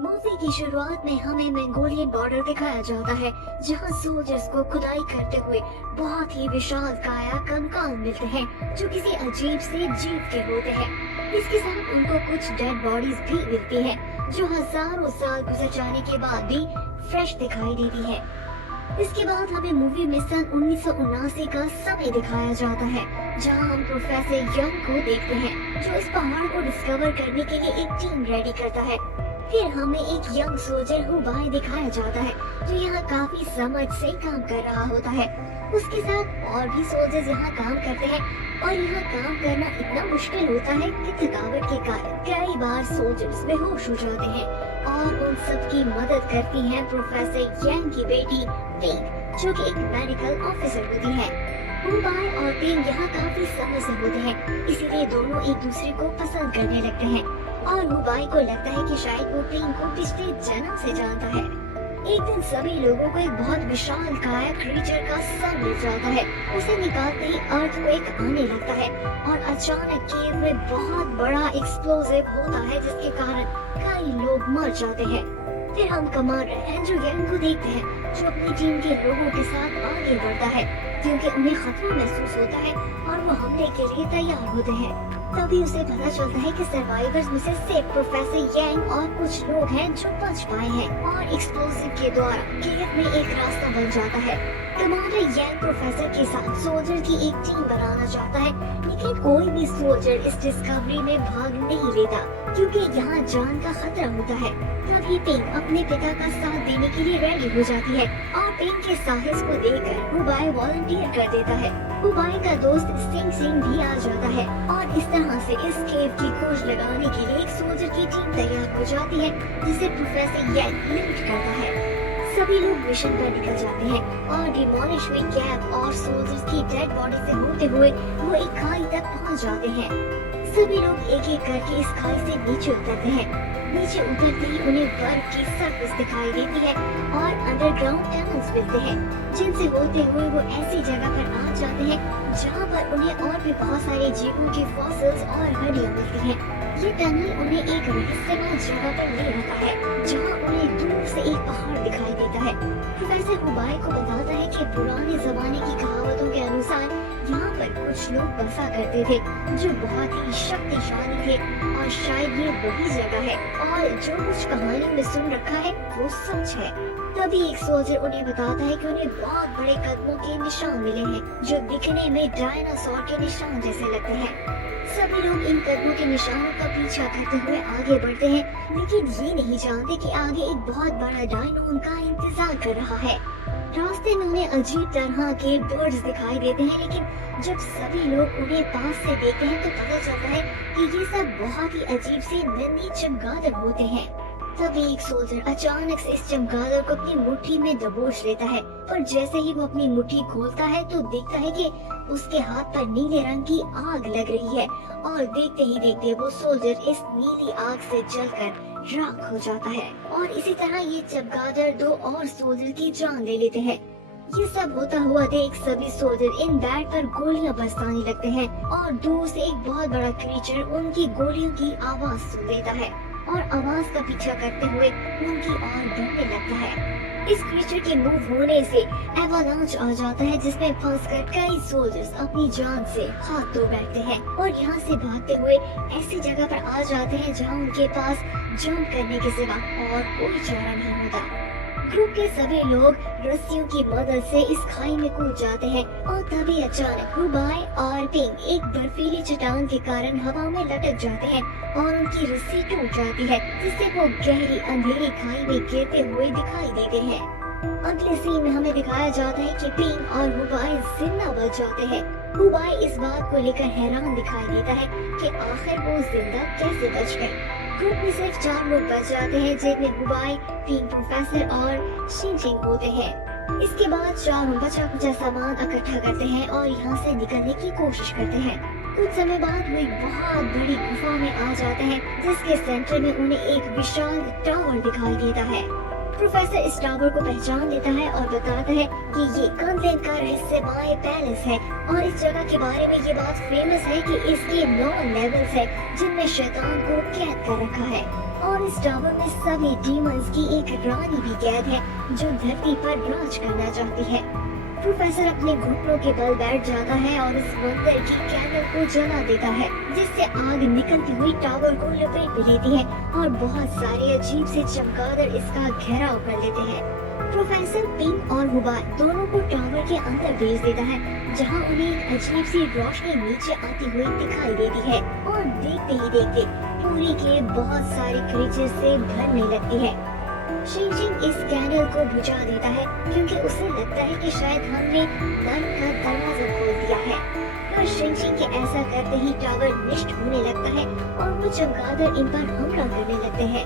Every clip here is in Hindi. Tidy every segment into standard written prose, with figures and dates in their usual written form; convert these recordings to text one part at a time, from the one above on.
मूवी की शुरुआत में हमें मंगोलियन बॉर्डर दिखाया जाता है, जहां सोल्जर्स को खुदाई करते हुए बहुत ही विशाल काया कंकाल मिलते हैं, जो किसी अजीब से जीव के होते हैं। इसके साथ उनको कुछ डेड बॉडीज भी मिलती हैं, जो हजारों साल गुजर जाने के बाद भी फ्रेश दिखाई देती है। इसके बाद हमें मूवी में सन 1979 का समय दिखाया जाता है, जहां हम प्रोफेसर यंग को देखते हैं, जो इस पहाड़ को डिस्कवर करने के लिए एक टीम रेडी करता है। फिर हमें एक यंग सोल्जर हुबाई दिखाया जाता है, जो यहाँ काफी समझ से काम कर रहा होता है। उसके साथ और भी सोल्जर्स यहाँ काम करते हैं, और यहाँ काम करना इतना मुश्किल होता है कि थकावट के कारण कई बार सोल्जर्स बेहोश हो जाते हैं, और उन सब की मदद करती है प्रोफेसर यंग की बेटी पिंक, जो कि एक मेडिकल ऑफिसर होती है। हुबाई और पिंक यहाँ काफी समय से होते हैं, इसीलिए दोनों एक दूसरे को पसंद करने लगते हैं, और हुबाई को लगता है कि शायद वो पिंक को पिछले जन्म से जानता है। एक दिन सभी लोगों को एक बहुत विशाल काया क्रीचर का सर मिल जाता है। उसे निकालते ही अर्थक्वेक आने लगता है, और अचानक केव में बहुत बड़ा एक्सप्लोसिव होता है, जिसके कारण कई लोग मर जाते हैं। फिर हम कमांडर एंड्रू यंग को देखते हैं, जो अपनी टीम के लोगों के साथ आगे बढ़ता है, क्योंकि उन्हें खतरा महसूस होता है और वो हमले के लिए तैयार होते हैं। तभी उसे पता चलता है कि सर्वाइवर्स में से सिर्फ प्रोफेसर यंग और कुछ लोग हैं जो बच पाए हैं, और एक्सप्लोसिव के द्वारा केव में एक रास्ता बन जाता है। कमांडर यंग प्रोफेसर के साथ सोल्जर की एक टीम बनाना चाहता है, लेकिन कोई भी सोल्जर इस डिस्कवरी में भाग नहीं लेता, क्योंकि यहाँ जान का खतरा होता है। तभी पिंक अपने पिता का साथ देने के लिए रेडी हो जाती है, और पिंक के साहस को देखकर हुबाई वॉलंटियर कर देता है। हुबाई का दोस्त सिंग सिंग भी आ जाता है, और इस तरह से इस केव की खोज लगाने के लिए एक सोल्जर की टीम तैयार हो जाती है, जिसे प्रोफेसर यंग लीड करता है। सभी लोग मिशन पर निकल जाते हैं, और डिमोलिश हुई कैब और सोल्जर्स की डेड बॉडी से होते हुए वो एक खाई तक पहुंच जाते हैं। सभी लोग एक एक करके इस खाई से नीचे उतरते हैं। नीचे उतरते ही उन्हें बर्फ की सरफेस दिखाई देती है, और अंडरग्राउंड टनल्स मिलते हैं, जिनसे होते हुए वो ऐसी जगह पर आ जाते हैं जहाँ पर उन्हें और भी बहुत सारे जीवों के फॉसिल्स और हड्डियाँ मिलती हैं। ये टनल उन्हें एक रहस्यमय जगह पर ले आता है, जहाँ उन्हें दूर से एक पहाड़ दिखाई देता है। प्रोफेसर हुबाई को बताता है कि पुराने जमाने की कहावतों के अनुसार यहाँ पर कुछ लोग बसा करते थे, जो बहुत ही शक्तिशाली थे, और शायद ये वही जगह है, और जो कुछ कहानियों में सुन रखा है वो सच है। तभी एक सोल्जर उन्हें बताता है कि उन्हें बहुत बड़े कदमों के निशान मिले हैं, जो दिखने में डायनासोर के निशान जैसे लगते हैं। सभी लोग इन कदमों के निशानों का पीछा करते हुए आगे बढ़ते हैं, लेकिन ये नहीं जानते कि आगे एक बहुत बड़ा डायनो उनका इंतजार कर रहा है। रास्ते में उन्हें अजीब तरह के बर्ड्स दिखाई देते हैं, लेकिन जब सभी लोग उन्हें पास से देखते हैं तो पता चलता है कि ये सब बहुत ही अजीब से नन्ही चमगादड़ होते हैं। तभी एक सोल्जर अचानक से इस चमगादड़ को अपनी मुट्ठी में दबोच लेता है, पर जैसे ही वो अपनी मुट्ठी खोलता है तो देखता है कि उसके हाथ पर नीले रंग की आग लग रही है, और देखते ही देखते वो सोल्जर इस नीली आग से जलकर राख हो जाता है, और इसी तरह ये चमगादड़ दो और सोल्जर की जान ले लेते हैं। ये सब होता हुआ देख सभी सोल्जर इन बैट पर गोलियां बरसाने लगते हैं, और दूर से एक बहुत बड़ा क्रीचर उनकी गोलियों की आवाज सुन लेता है, और आवाज का पीछा करते हुए उनकी ओर बढ़ने लगता है। इस क्रीचर के मूव होने से एवालांच आ जाता है, जिसमें फंसकर कई सोल्जर्स अपनी जान से हाथ धो बैठते हैं, और यहाँ से भागते हुए ऐसी जगह पर आ जाते हैं जहाँ उनके पास जंप करने के सिवा और कोई चारा नहीं होता। ग्रुप के सभी लोग रस्सियों की मदद से इस खाई में कूद जाते हैं, और तभी अचानक हुबाई और पिंक एक बर्फीली चट्टान के कारण हवा में लटक जाते हैं, और उनकी रस्सी टूट जाती है, जिससे वो गहरी अंधेरी खाई में गिरते हुए दिखाई देते हैं। अगले सीन में हमें दिखाया जाता है कि पिंक और हुबाई जिंदा बच जाते हैं। हुबाई इस बात को लेकर हैरान दिखाई देता है कि आखिर वो जिंदा कैसे बच गए। ग्रुप में सिर्फ 4 लोग बच जाते हैं, जिनमें हुबाई, पिंक, प्रोफेसर और शिनचिंग होते हैं। इसके बाद चारों बचा कुचा सामान इकट्ठा करते हैं और यहाँ से निकलने की कोशिश करते हैं। कुछ समय बाद वो एक बहुत बड़ी गुफा में आ जाते हैं, जिसके सेंटर में उन्हें एक विशाल टावर दिखाई देता है। प्रोफेसर इस टावर को पहचान लेता है और बताता है कि ये कंगन का रहस्यमय पैलेस है और इस जगह के बारे में ये बात फेमस है कि इसके 9 लेवल्स है जिनमें शैतान को कैद कर रखा है और इस टावर में सभी डीमंस की एक रानी भी कैद है जो धरती पर राज करना चाहती है। प्रोफेसर अपने घुटनों के बल बैठ जाता है और इस मंदिर की कैंडल को जला देता है जिससे आग निकलती हुई टावर को लपेट में लेती है और बहुत सारे अजीब से चमगादड़ इसका घेराव कर लेते हैं। प्रोफेसर पिंक और हुबाई दोनों को टावर के अंदर भेज देता है जहां उन्हें एक अजीब सी रोशनी नीचे आती हुई दिखाई देती है और देखते ही देखते पूरी के बहुत सारे क्रीचर से भरने लगती है। शिनचिन इस कैंडल को बुझा देता है क्योंकि उसे लगता है कि शायद हमने मन का दरवाजा खोल दिया है। पर शिनचिन के ऐसा करते ही टावर नष्ट होने लगता है और वो चमगादड़ इन पर हमला करने लगते हैं।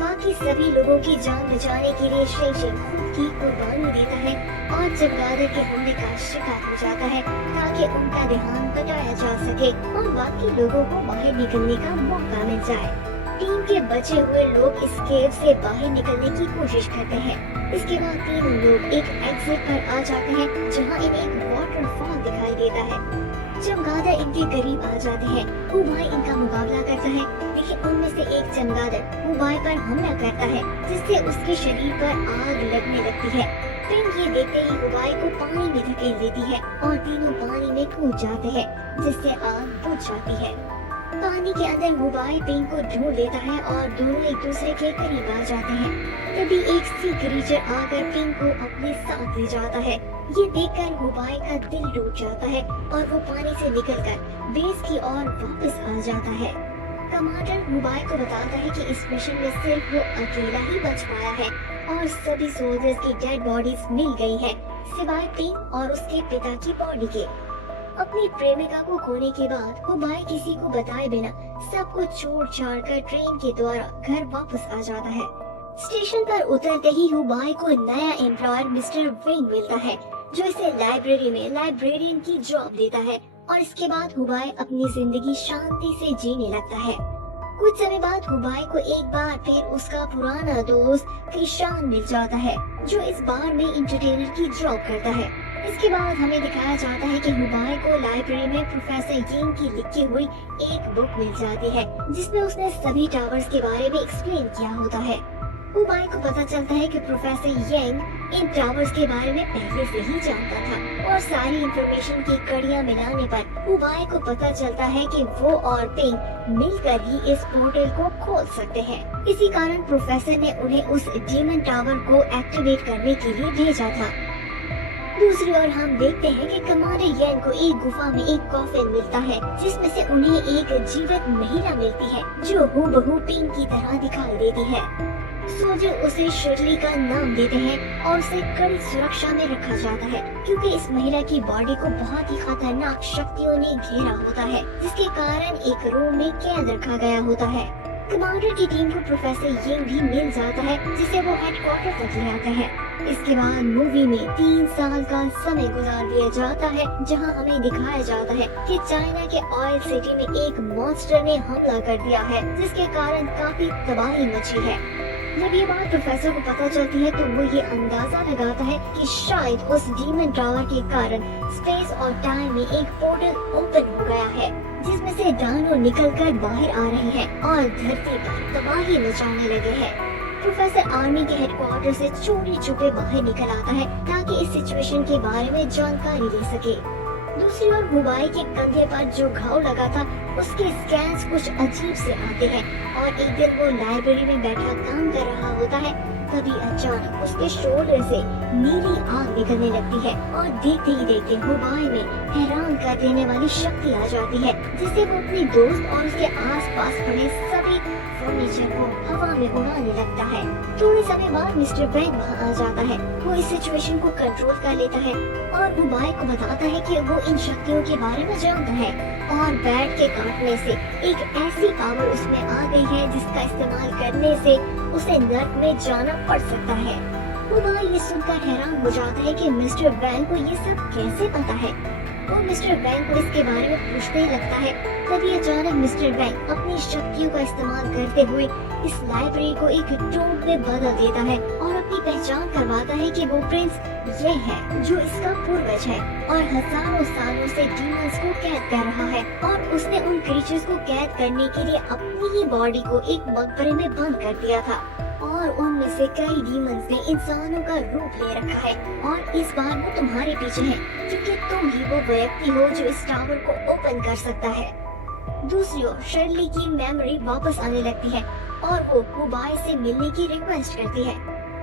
बाकी सभी लोगों की जान बचाने के लिए शिनचिन खुद की कुर्बानी देता है और चमगादड़ के हमले का शिकार हो जाता है ताकि उनका ध्यान बटाया जा सके और बाकी लोगों को बाहर निकलने का मौका मिल जाए। टीम के बचे हुए लोग इस केव से बाहर निकलने की कोशिश करते हैं। इसके बाद तीनों लोग एक एग्जिट पर आ जाते हैं जहां इन्हें एक वाटरफॉल दिखाई देता है। चमगादड़ इनके करीब आ जाते हैं। हुबाई इनका मुकाबला करता है लेकिन उनमें से एक चमगादड़ हुबाई पर हमला करता है जिससे उसके शरीर पर आग लगने लगती है। पिंक ये देखते ही हुबाई को पानी में धकेल देती है और तीनों पानी में कूद जाते हैं जिससे आग बुझ जाती है। पानी के अंदर हुबाई पिंक को ढूंढ लेता है और दोनों एक दूसरे के करीब आ जाते हैं। तभी एक सी क्रीचर आकर पिंक को अपने साथ ले जाता है। ये देखकर हुबाई का दिल टूट जाता है और वो पानी से निकलकर बेस की ओर वापस आ जाता है। कमांडर हुबाई को बताता है कि इस मिशन में सिर्फ वो अकेला ही बच पाया है और सभी सोल्जर्स की डेड बॉडीज मिल गई है सिवाय पिंक और उसके पिता की बॉडी के। अपनी प्रेमिका को खोने के बाद हुबाई किसी को बताए बिना सब कुछ छोड़ छाड़ कर ट्रेन के द्वारा घर वापस आ जाता है। स्टेशन पर उतरते ही हुबाई को नया एम्प्लॉयर मिस्टर विंग मिलता है जो इसे लाइब्रेरी में लाइब्रेरियन की जॉब देता है और इसके बाद हुबाई अपनी जिंदगी शांति से जीने लगता है। कुछ समय बाद हुबाई को एक बार फिर उसका पुराना दोस्त क्रिशान मिल जाता है जो इस बार में इंटरटेनर की जॉब करता है। इसके बाद हमें दिखाया जाता है कि हुबाई को लाइब्रेरी में प्रोफेसर यिंग की लिखी हुई एक बुक मिल जाती है जिसमें उसने सभी टावर्स के बारे में एक्सप्लेन किया होता है। हुबाई को पता चलता है कि प्रोफेसर यंग इन टावर्स के बारे में पहले से ही जानता था और सारी इंफॉर्मेशन की कड़ियां मिलाने पर हुबाई को पता चलता है कि वो और पिंक मिलकर ही इस पोर्टल को खोल सकते हैं। इसी कारण प्रोफेसर ने उन्हें उस डीमन टावर को एक्टिवेट करने के लिए भेजा था। दूसरी ओर हम देखते हैं कि कमांडर यंग को एक गुफा में एक कॉफिन मिलता है जिसमें से उन्हें एक जीवित महिला मिलती है जो हूबहू पिंक की तरह दिखाई देती है। सोल्जर उसे शर्ली का नाम देते हैं और उसे कड़ी सुरक्षा में रखा जाता है क्योंकि इस महिला की बॉडी को बहुत ही खतरनाक शक्तियों ने घेरा होता है जिसके कारण एक रूम में कैद रखा गया होता है। कमांडर की टीम को प्रोफेसर यिंग भी मिल जाता है जिसे वो हेडक्वार्टर तक ले आता है। इसके बाद मूवी में 3 साल का समय गुजार दिया जाता है जहां हमें दिखाया जाता है कि चाइना के ऑयल सिटी में एक मॉन्स्टर ने हमला कर दिया है जिसके कारण काफी तबाही मची है। जब ये बात प्रोफेसर को पता चलती है तो वो ये अंदाजा लगाता है कि शायद उस डीमन टावर के कारण स्पेस और टाइम में एक पोर्टल ओपन हो गया है जिसमें से डायनो निकलकर बाहर आ रहे हैं और धरती पर तबाही मचाने लगे हैं। प्रोफेसर आर्मी के हेडक्वार्टर से चोरी छुपे बाहर निकल आता है ताकि इस सिचुएशन के बारे में जानकारी ले सके। दूसरी ओर हुबाई के कंधे पर जो घाव लगा था उसके स्कैन्स कुछ अजीब से आते हैं और एक दिन वो लाइब्रेरी में बैठा काम कर रहा होता है तभी अचानक उसके शोल्डर से नीली आग निकलने लगती है और देखते ही देखते हुबाई में हैरान कर देने वाली शक्ति आ जाती है जिससे वो अपने दोस्त और उसके आसपास पड़े सभी फर्नीचर को हवा में उड़ाने लगता है। थोड़े समय बाद मिस्टर वैंग वहाँ आ जाता है। वो इस सिचुएशन को कंट्रोल कर लेता है और हुबाई को बताता है कि वो इन शक्तियों के बारे में जानता है और बैट के काटने से एक ऐसी पावर उसमें आ गई है जिसका इस्तेमाल करने से उसे नर्क में जाना पड़ सकता है। हुबाई ये सुनकर हैरान हो जाता है कि मिस्टर वैंग को ये सब कैसे पता है। वो मिस्टर वैंग को इसके बारे में पूछने ही लगता है। तभी अचानक मिस्टर वैंग अपनी शक्तियों का इस्तेमाल करते हुए इस लाइब्रेरी को एक टोंब में बदल देता है और अपनी पहचान करवाता है कि वो प्रिंस ये है जो इसका पूर्वज है और हजारों सालों से डीमंस को कैद कर रहा है, और उसने उन क्रीचर्स को कैद करने के लिए अपनी ही बॉडी को एक मकबरे में बंद कर दिया था, और उनमें से कई डीमंस ने इंसानों का रूप ले रखा है और इस बार वो तुम्हारे पीछे है क्योंकि तुम ही वो व्यक्ति हो जो इस टावर को ओपन कर सकता है। दूसरी ओर शर्ली की मेमोरी वापस आने लगती है और वो हुबाई से मिलने की रिक्वेस्ट करती है।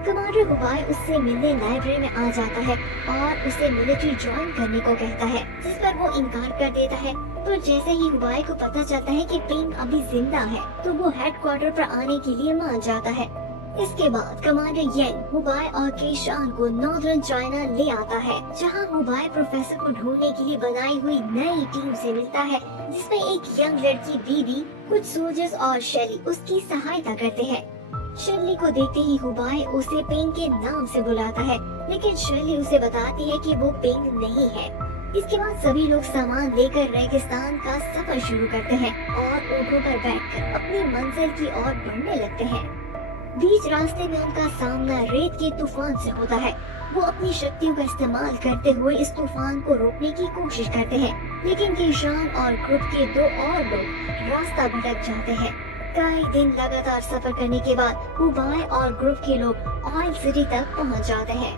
कमांडर हुबाई उससे मिलने लाइब्रेरी में आ जाता है और उसे मिलिट्री ज्वाइन करने को कहता है, जिस पर वो इनकार कर देता है। तो जैसे ही हुबाई को पता चलता है कि पिंग अभी जिंदा है तो वो हेडक्वार्टर पर आने के लिए मान जाता है। इसके बाद कमांडर येंग हुबाई और केशान को नॉर्दर्न चाइना ले आता है, जहां हुबाई प्रोफेसर को ढूंढने के लिए बनाई हुई नई टीम से मिलता है, जिसमें एक यंग लड़की बीबी, कुछ सोल्जर्स और शेली उसकी सहायता करते हैं। शर्ली को देखते ही हुबाई उसे पिंग के नाम से बुलाता है, लेकिन शर्ली उसे बताती है कि वो पिंग नहीं है। इसके बाद सभी लोग सामान लेकर रेगिस्तान का सफर शुरू करते हैं और ऊँटों पर बैठकर अपनी मंजिल की ओर बढ़ने लगते हैं। बीच रास्ते में उनका सामना रेत के तूफान से होता है। वो अपनी शक्तियों का इस्तेमाल करते हुए इस तूफान को रोकने की कोशिश करते हैं, लेकिन केशान और ग्रुप के दो और लोग रास्ता भटक जाते हैं। कई दिन लगातार सफर करने के बाद हुबाई और ग्रुप के लोग ऑयल सिटी तक पहुंच जाते हैं,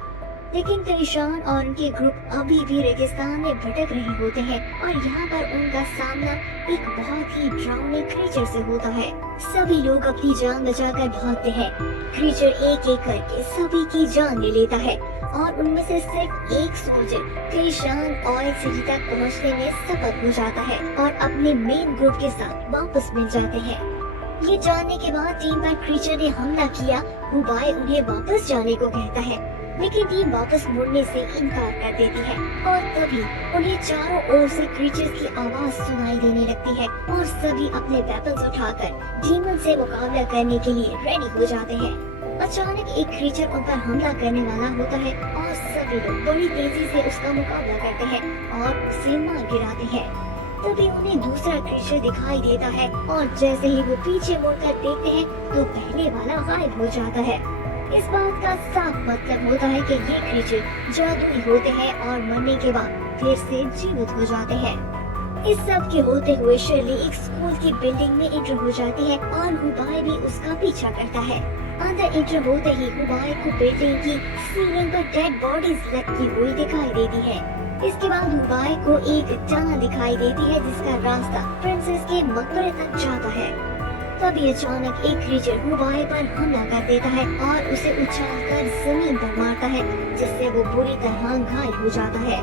लेकिन केशान और उनके ग्रुप अभी भी रेगिस्तान में भटक रहे होते हैं और यहाँ पर उनका सामना एक बहुत ही डरावने क्रीचर से होता है। सभी लोग अपनी जान बचाकर भागते हैं। क्रीचर एक एक करके सभी की जान ले लेता है और उनमें से सिर्फ एक सोल्जर केशान ऑयल सिटी तक पहुँचने में सफल हो जाता है और अपने मेन ग्रुप के साथ वापस मिल जाते हैं। ये जानने के बाद टीम पर क्रीचर ने हमला किया, हुबाई उन्हें वापस जाने को कहता है, लेकिन टीम वापस मुड़ने से इनकार कर देती है और तभी उन्हें चारों ओर से क्रीचर्स की आवाज सुनाई देने लगती है और सभी अपने वेपन्स उठाकर डीमन से मुकाबला करने के लिए रेडी हो जाते हैं। अचानक एक क्रीचर उन पर हमला करने वाला होता है और सभी लोग बड़ी तेजी से उसका मुकाबला करते हैं और उसे मार गिराते हैं। तभी उन्हें दूसरा क्रीचर दिखाई देता है और जैसे ही वो पीछे मुड़कर देखते हैं तो पहले वाला गायब हो जाता है। इस बात का साफ मतलब होता है कि ये क्रीचर जादुई होते हैं और मरने के बाद फिर से जीवित हो जाते हैं। इस सब के होते हुए शर्ली एक स्कूल की बिल्डिंग में एंटर हो जाती है और हुबाई भी उसका पीछा करता है। अंदर एंटर होते ही हुबाई को बिल्डिंग की सीलिंग पर डेड बॉडीज लटकी हुई दिखाई देती है। इसके बाद हुबाई को एक टनल दिखाई देती है जिसका रास्ता प्रिंसेस के मकबरे तक जाता है। तभी अचानक एक क्रीचर हुबाई पर हमला कर देता है और उसे उछालकर जमीन पर मारता है, जिससे वो बुरी तरह घायल हो जाता है।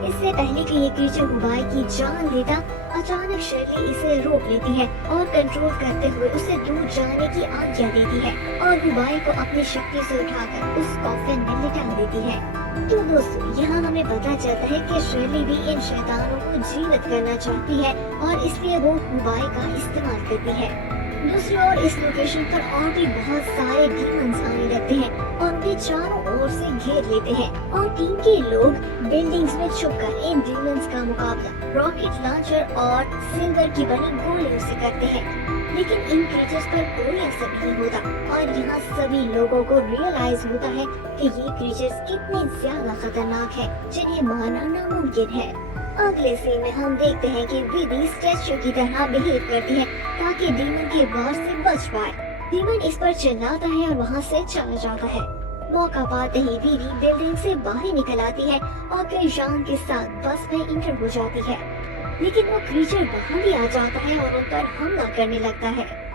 इससे पहले कि ये क्रीचर हुबाई की जान लेता, अचानक शर्ली इसे रोक लेती है और कंट्रोल करते हुए उसे दूर जाने की आज्ञा देती है और हुबाई को अपनी शक्ति से उठाकर उस कॉफिन में लिटा देती है। तो दोस्तों, यहाँ हमें पता चलता है कि शर्ली भी इन शैतानों को जीवित करना चाहती है और इसलिए वो हुबाई का इस्तेमाल करती है। दूसरी ओर इस लोकेशन पर और भी बहुत सारे डीमंस आने लगते हैं और उन्हें चारों ओर से घेर लेते हैं और टीम के लोग बिल्डिंग्स में छुपकर इन डीमंस का मुकाबला रॉकेट लॉन्चर और सिल्वर की बनी गोलियों से करते हैं, लेकिन इन क्रीचर्स पर कोई असर नहीं होता और यहाँ सभी लोगों को रियलाइज होता है कि ये क्रीचर्स कितने ज्यादा खतरनाक हैं, जिन्हें मारना नामुमकिन है। अगले सीन में हम देखते हैं कि विधि स्टैच्यू की तरह बिहेव करती है ताकि डीमन के वार से बच पाए। डीमन इस पर चिल्लाता है और वहाँ से चला जाता है। मौका पाते ही विधि बिल्डिंग से बाहर निकल आती है और केशान के साथ बस में इंटर हो जाती है, लेकिन वो क्रीचर वहाँ भी आ जाता है और उन पर हमला करने लगता है।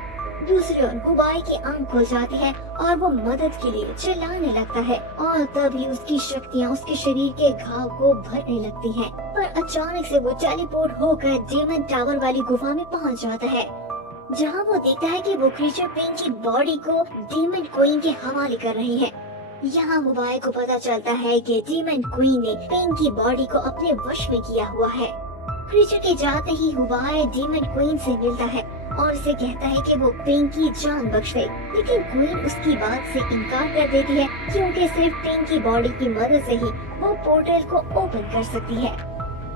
दूसरी ओर हुबाई की आंख खुल जाती है और वो मदद के लिए चिल्लाने लगता है और तभी उसकी शक्तियाँ उसके शरीर के घाव को भरने लगती हैं। पर अचानक से वो टेलीपोर्ट होकर डेमन टावर वाली गुफा में पहुंच जाता है, जहां वो देखता है कि वो क्रीचर पिंग की बॉडी को डीमन क्वीन के हवाले कर रही है। यहाँ हुबाई को पता चलता है कि डीमन क्वीन ने पिंग की बॉडी को अपने वश में किया हुआ है। क्रीचर के जाते ही हुबाई डीमन क्वीन से मिलता है और उसे कहता है कि वो पिंग की जान बख्श दे, लेकिन क्वीन उसकी बात से इनकार कर देती है क्योंकि सिर्फ पिंग की बॉडी की मदद से ही वो पोर्टल को ओपन कर सकती है।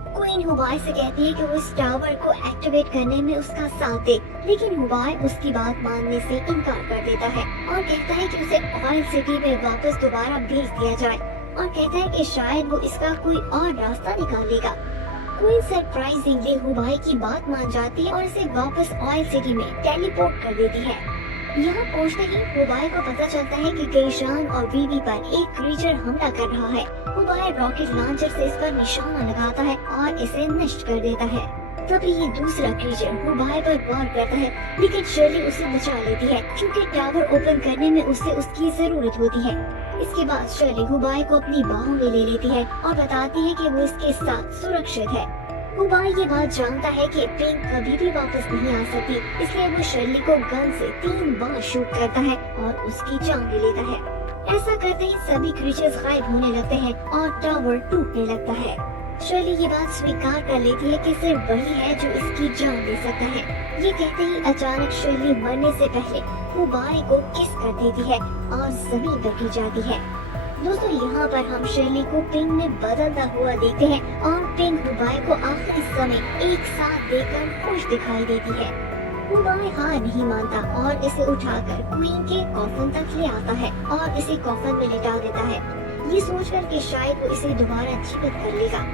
क्वीन पिंग हुबाई से कहती है कि वो इस टावर को एक्टिवेट करने में उसका साथ दे, लेकिन हुबाई उसकी बात मानने से इनकार कर देता है और कहता है कि उसे ऑयल सिटी में वापस दोबारा भेज दिया जाए और कहता है कि शायद वो इसका कोई और रास्ता निकाल लेगा। क्वीन सरप्राइजिंगली हुबाई की बात मान जाती है और इसे वापस ऑयल सिटी में टेलीपोर्ट कर देती है। यहाँ पहुँचते ही हुबाई को पता चलता है कि केशान और वीवी पर एक क्रीचर हमला कर रहा है। हुबाई रॉकेट लॉन्चर से इस पर निशाना लगाता है और इसे नष्ट कर देता है। तभी ये दूसरा क्रीचर हुबाई पर वार करता है, लेकिन शर्ली उसे बचा लेती है क्योंकि टावर ओपन करने में उसे उसकी जरूरत होती है। इसके बाद शर्ली हुबाई को अपनी बाहों में ले लेती है और बताती है कि वो इसके साथ सुरक्षित है। हुबाई ये बात जानता है कि पिंक कभी भी वापस नहीं आ सकती, इसलिए वो शर्ली को गन से 3 बार शूट करता है और उसकी जान ले लेता है। ऐसा करते ही सभी क्रीचर्स गायब होने लगते हैं और टावर टूटने लगता है। शर्ली ये बात स्वीकार कर लेती है कि सिर्फ वही है जो इसकी जान दे सकता है। ये कहते ही अचानक शर्ली मरने से पहले हुबाई को किस कर देती है और जमीन पर गिर जाती है। दोस्तों यहाँ पर हम शर्ली को पिंक में बदलता हुआ देखते हैं और पिंक हुबाई को आखिरी समय एक साथ देखकर खुश दिखाई देती है। हुबाई हार नहीं मानता और इसे उठाकर क्वीन के कॉफन तक ले आता है और इसे कॉफन में लिटा देता है, ये सोचकर कि शायद वो इसे दोबारा जीवित कर लेगा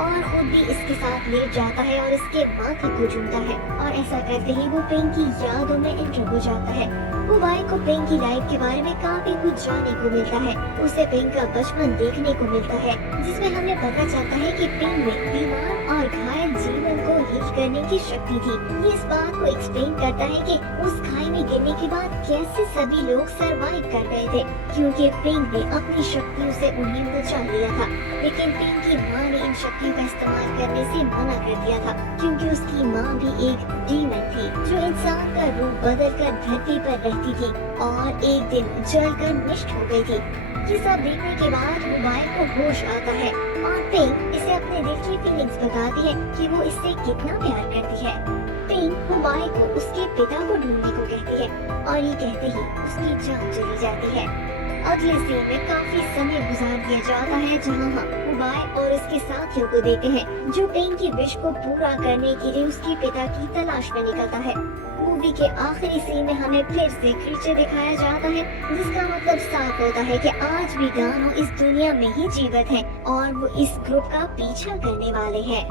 और खुद भी इसके साथ लेट जाता है और इसके माथे को चूमता है और ऐसा करते ही वो पिंक की यादों में एंटर हो जाता है। हुबाई को पिंक की लाइफ के बारे में काफी कुछ जानने को मिलता है। उसे पिंक का बचपन देखने को मिलता है, जिसमें हमें पता चलता है कि पिंक में बीमार और घायल जीवन को हील करने की शक्ति थी। ये इस बात को एक्सप्लेन करता है कि उस खाई में गिरने के बाद कैसे सभी लोग सरवाइव कर गए थे, क्योंकि पिंक ने अपनी शक्तियों से उन्हें बचा लिया था। लेकिन पिंक की माँ ने इन शक्तियों का इस्तेमाल करने से मना कर दिया था, क्योंकि उसकी माँ भी एक डीमन थी जो इंसान का रूप बदलकर धरती पर रहती थी और एक दिन जलकर नष्ट हो गई थी। ये सब देखने के बाद हुबाई को होश आता है और पिंक इसे अपने दिल की फीलिंग्स बताती है कि वो इससे कितना प्यार करती है। पिंक हुबाई को उसके पिता को ढूंढने को कहती है और ये कहते ही उसकी जान चली जाती है। अगले सीन में काफी समय गुजार दिया जाता है, जहाँ हम हुबाई और उसके साथियों को देखते हैं जो पिंक की विश को पूरा करने के लिए उसके पिता की तलाश में निकलता है। मूवी के आखिरी सीन में हमें फिर से क्रीचर दिखाया जाता है, जिसका मतलब साफ होता है कि आज भी दानो इस दुनिया में ही जीवित हैं और वो इस ग्रुप का पीछा करने वाले हैं।